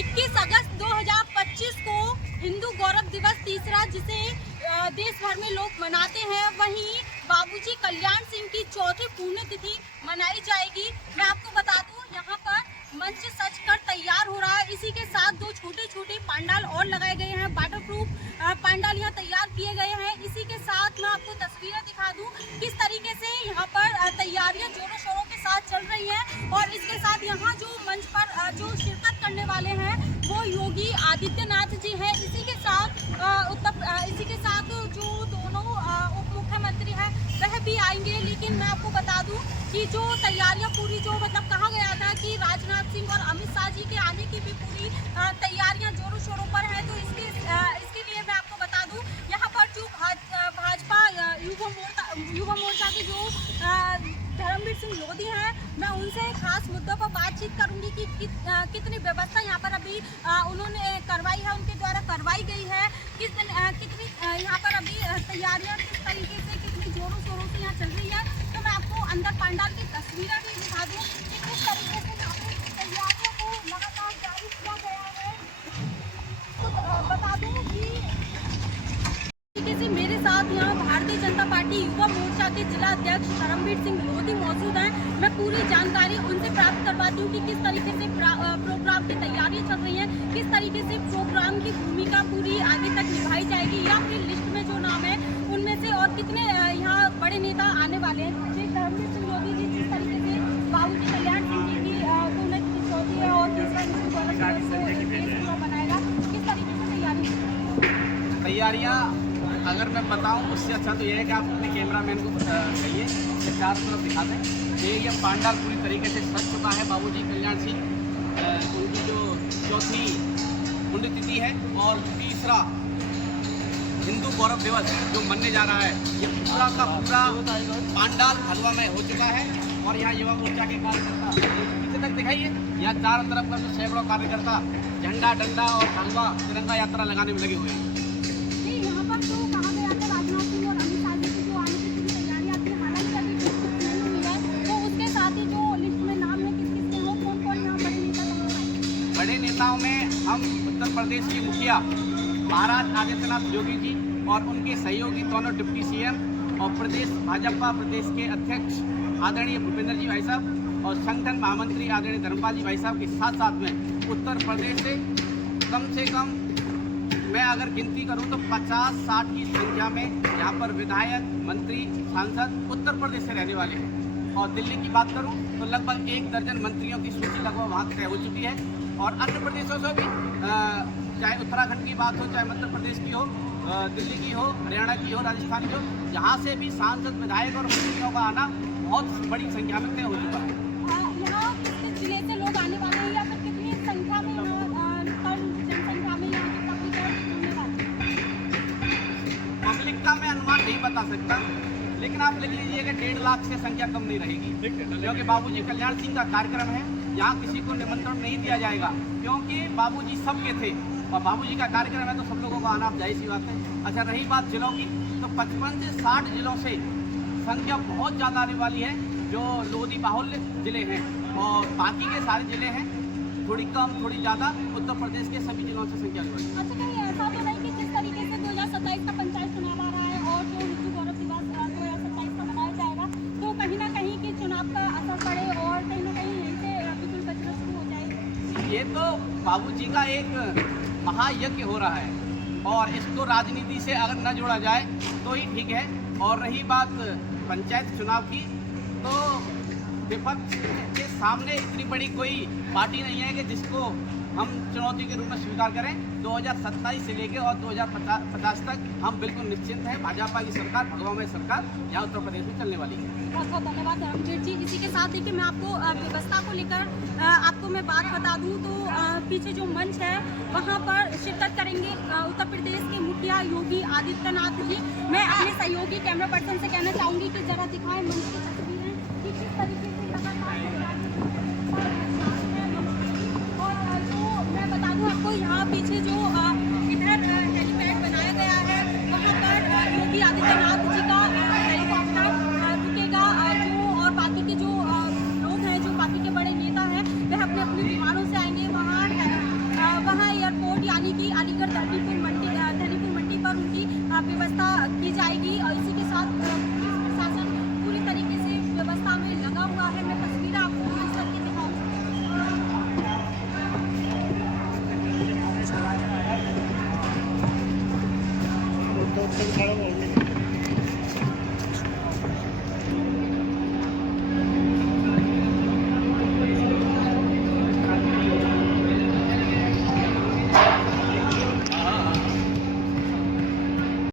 21 अगस्त 2025 को हिंदू गौरव दिवस तीसरा, जिसे देश भर में लोग मनाते हैं, वहीं बाबूजी कल्याण सिंह की चौथी पुण्यतिथि मनाई जाएगी। मैं आपको बता दूं, यहाँ पर मंच सज कर तैयार हो रहा है। इसी के साथ दो छोटे छोटे पंडाल और लगाए गए हैं, वाटरप्रूफ पंडाल यहाँ तैयार किए गए हैं। इसी के साथ मैं आपको तस्वीरें दिखा दूं किस तरीके से यहाँ पर तैयारियां जोरों शोरों के साथ चल रही हैं। और इसके साथ यहाँ जो मंच पर जो शिरकत करने वाले हैं वो योगी आदित्यनाथ जी हैं। इसी के साथ जो दोनों उप मुख्यमंत्री हैं वह भी आएंगे। लेकिन मैं आपको बता दूं कि जो तैयारियां पूरी, जो मतलब कहा गया था कि राजनाथ सिंह और अमित शाह जी के आने की भी पूरी तैयारियां जोरों शोरों पर है। तो इसके लिए मैं आपको बता दूं, यहाँ पर जो भाजपा युवा मोर्चा के जो धर्मवीर सिंह लोधी हैं, मैं उनसे खास मुद्दों पर बातचीत करूंगी कि कितनी व्यवस्था यहाँ पर अभी उन्होंने करवाई है, उनके द्वारा करवाई गई है, कितनी यहाँ पर अभी तैयारियां किस तरीके से, कितनी जोरों शोरों से यहाँ चल रही है। तो मैं आपको अंदर पंडाल की तस्वीरें भी दिखा दूँ कि किस तरीके से यहाँ पर तैयारियों को लगातार जारी किया गया है। तो बता दूँ कि मेरे साथ यहाँ भारतीय जनता पार्टी युवा मोर्चा के जिला अध्यक्ष धर्मवीर सिंह लोधी मौजूद हैं। मैं पूरी जानकारी उनसे प्राप्त करवाती हूँ कि किस तरीके से प्रोग्राम की तैयारियां चल रही हैं, किस तरीके से प्रोग्राम की भूमिका पूरी आगे तक निभाई जाएगी, या फिर लिस्ट में जो नाम है उनमें से और कितने यहाँ बड़े नेता आने वाले हैं। जी धर्मवीर सिंह लोधी जी, जिस तरीके से बाबूजी कल्याण सिंह जी की पुण्यतिथि चौथी है और तीसरा मनाएगा, किस तरीके से तैयारियाँ अगर मैं बताऊं उससे अच्छा तो यह है कि आप अपने कैमरामैन को कहिए कि चारों तरफ दिखा दें। ये पंडाल पूरी तरीके से सज चुका है। बाबूजी कल्याण सिंह उनकी जो चौथी पुण्यतिथि है और तीसरा हिंदू गौरव दिवस जो मनने जा रहा है, ये पूरा का पूरा पंडाल हलवा में हो चुका है। और यहाँ युवा मोर्चा के कार्यकर्ता पीछे तक दिखाइए, यहाँ चारों तरफ का जो सैकड़ों कार्यकर्ता झंडा डंडा और हलवा तिरंगा यात्रा लगाने में लगे हुए हैं। तो कहा गया था राजनाथ सिंह और अमित शाह जी की जो आने की पूरी तैयारी आपकी हालांकि अभी कुछ नहीं हुई है। तो उसके साथ ही जो लिस्ट में नाम है किस किस के हो, कौन कौन यहाँ बड़े नेता? बड़े नेताओं में हम उत्तर प्रदेश के मुखिया महाराज आदित्यनाथ योगी जी और उनके सहयोगी दोनों डिप्टी सीएम और प्रदेश भाजपा प्रदेश के अध्यक्ष आदरणीय भूपेंद्र जी भाई साहब और संगठन महामंत्री आदरणीय धर्मपाल जी भाई साहब के साथ साथ में उत्तर प्रदेश से कम मैं अगर गिनती करूं तो 50-60 की संख्या में यहाँ पर विधायक, मंत्री, सांसद उत्तर प्रदेश से रहने वाले हैं। और दिल्ली की बात करूं तो लगभग 1 दर्जन मंत्रियों की सूची लगभग वहाँ तय हो चुकी है। और अन्य प्रदेशों से भी, चाहे उत्तराखंड की बात हो, चाहे मध्य प्रदेश की हो, दिल्ली की हो, हरियाणा की हो, राजस्थान की हो, यहाँ से भी सांसद, विधायक और मंत्रियों का आना बहुत बड़ी संख्या में तय हो चुका है। यहाँ किस जिले से लोग आने वाले हैं या फिर कितनी संख्या में जनसंख्या में यहाँ पब्लिक का मैं अनुमान नहीं बता सकता, लेकिन आप लिख लीजिए कि 1.5 लाख से संख्या कम नहीं रहेगी, क्योंकि बाबूजी कल्याण सिंह का कार्यक्रम है। यहाँ किसी को निमंत्रण नहीं दिया जाएगा, क्योंकि बाबूजी सबके थे और बाबूजी का कार्यक्रम है तो सब लोगों को आना जाहिर सी बात है। अच्छा, रही बात जिलों की, तो 55 से 60 जिलों से संख्या बहुत ज़्यादा आने वाली है, जो लोधी बाहुल्य जिले हैं। और बाकी के सारे जिले हैं थोड़ी कम थोड़ी ज़्यादा, उत्तर प्रदेश के सभी जिलों से संख्या आने वाली है। अच्छा, कहीं ऐसा तो नहीं कि जिस तरीके से 2027 का पंचायत चुनाव आ रहा है और जो हिंदू गौरव दिवस 2027 का मनाया जाएगा, तो कहीं ना कहीं कि चुनाव का असर पड़े और कहीं ना कहीं यहीं से बिल्कुल बचना शुरू हो जाए? ये तो बाबूजी का एक महायज्ञ हो रहा है और इसको राजनीति से अगर न जोड़ा जाए तो ही ठीक है। और रही बात पंचायत चुनाव की, तो विपक्ष के सामने इतनी बड़ी कोई पार्टी नहीं है कि जिसको हम चुनौती के रूप में स्वीकार करें। 2027 से लेकर और 2050 तक हम बिल्कुल निश्चिंत हैं। भाजपा की सरकार, भगवामय सरकार यहाँ उत्तर प्रदेश में चलने वाली है। बहुत बहुत धन्यवाद धर्मवीर जी। इसी के साथ देखिए, मैं आपको व्यवस्था को लेकर आपको मैं बात बता दूं तो पीछे जो मंच है वहाँ पर शिरकत करेंगे उत्तर प्रदेश के मुखिया योगी आदित्यनाथ जी। मैं अपने सहयोगी कैमरा पर्सन से कहना चाहूँगी कि जरा दिखाएं मंच की तस्वीरें कि किस तरीके से आपको यहाँ पीछे जो इधर हेलीपैड बनाया गया है वहाँ पर योगी आदित्यनाथ जी का हेलीकॉप्टर रुकेगा। जो और बाकी के जो लोग हैं, जो बाकी के बड़े नेता हैं, वह अपने अपने विमानों से आएंगे। वहाँ मैडम